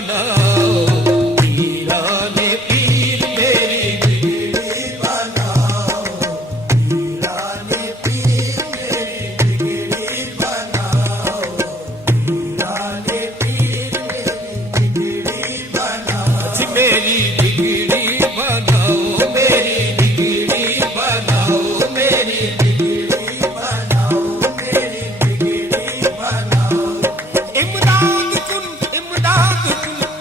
बनाओ, पीराने पीर मेरी बिगड़ी बनाओ, पीराने पीर मेरी बिगड़ी बनाओ, पीराने पीर मेरी बिगड़ी बनाओ, मेरी बिगड़ी बनाओ, मेरी बिगड़ी बनाओ, मेरी बिगड़ी बनाओ, मेरी बिगड़ी बनाओ। इमदाद कुन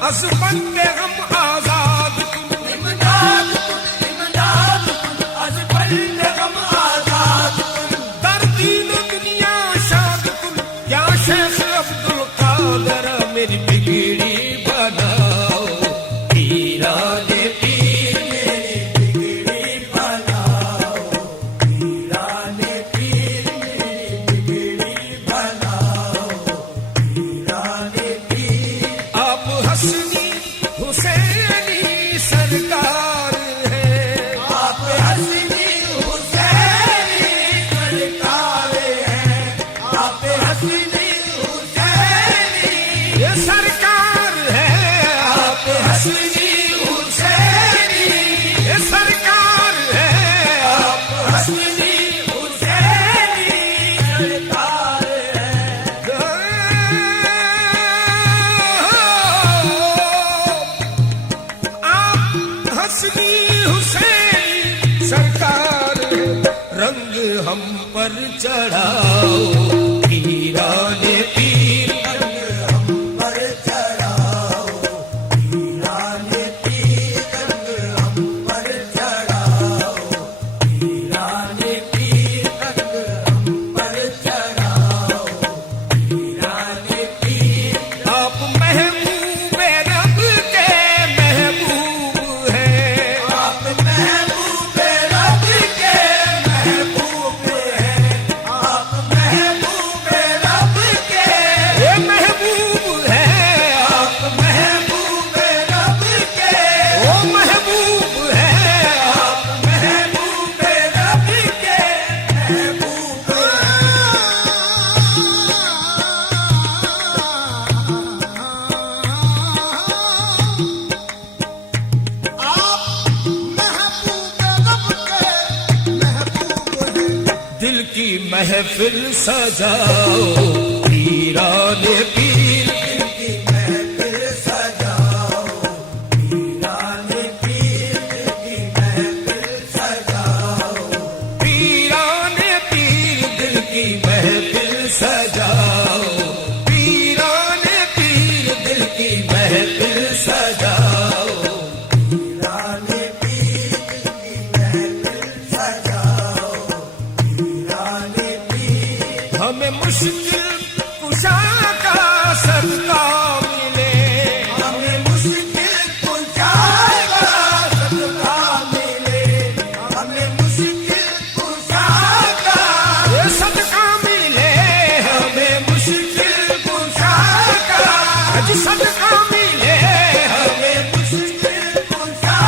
अज़मत हम आजाद कुन, इमदाद कुन अज़मत हम आजाद कुन, दर्दीन दुनिया शाद कुन, या शेख अब्दुल कादर मेरी बिगड़ी बनाओ, पीराने पीर मेरी बिगड़ी बनाओ, पीराने पीर मेरी बिगड़ी बनाओ, पीराने पीर। आप हसनी हुसैनी सरकार है, आप हसनी हुसैनी सरकार है, आप हसनी हुसैनी ये सरकार है, आप हसनी हुसैनी ये सरकार है, आप हसनी हुसैनी सरकार है। आप हसनी हुसैनी सरकार है, रंग हम पर चढ़ाओ, पीराने पीर रंग हम पर चढ़ाओ, पीराने पीर रंग हम पर चढ़ाओ, पीराने पीर रंग हम पर चढ़ाओ, पीराने पीर। आप महबूब रब के महबूब हैं, आप महबूब रब के महबूब हैं, आप महबूब रब के ये महबूब हैं, आप महबूब रब के वो महबूब हैं, आप महबूब रब के महबूब दिल की महफिल सजाओ, पीराने पीर दिल की महफिल सजाओ, पीराने पीर दिल की महफिल सजाओ, पीराने पीर दिल की महफिल सजाओ, पीराने पीर दिल की महफिल सजाओ, पीराने पीर दिल की महफिल सजाओ, पीराने पीर। हमें मुश्किल कुशा का सदका मिले, हमें मुश्किल कुशा का सदका मिले, हमें मुश्किल कुशा का ये सदका मिले, हमें मुश्किल कुशा का आज सदका मिले, हमें मुश्किल कुशा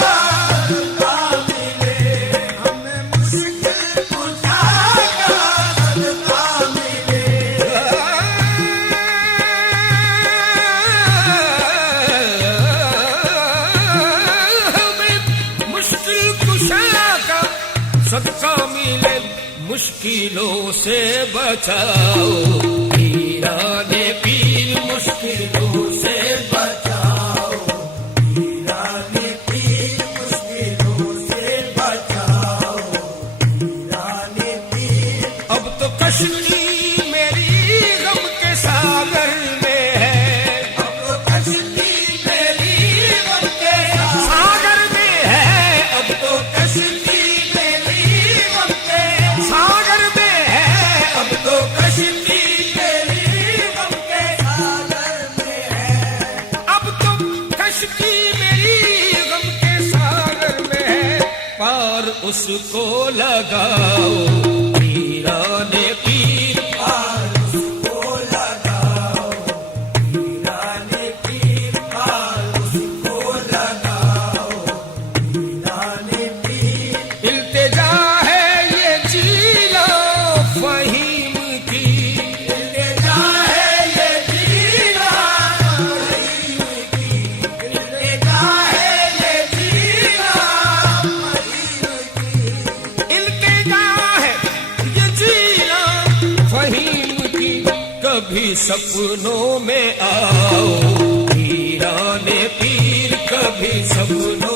का सदका मिले, हमें मुश्किल कुशा का सदका मिले। हमें मुश्किल कुशा का सदका मिले, मुश्किलों से बचाओ, पीराने पीर मुश्किलों से बचाओ, पीराने पीर मुश्किलों से बचाओ, पीराने पीर। अब तो कश्ती मेरी गम के सागर में है, अब तो कश्ती मेरी गम के सागर में है, अब तो कश्ती मेरी गम के सागर में है, अब तो कश्ती मेरी गम के सागर में है, अब तो कश्ती मेरी गम के सागर में है, पार उसको लगाओ, पीराने पीर पार उसको लगाओ, पीराने पीर पार उसको लगाओ, पीराने पीर। इल्तिजा है ये जीला फहीम की, इल्तिजा है ये जीला फहीम कभी सपनों में आओ, वीराने पीर कभी सपनों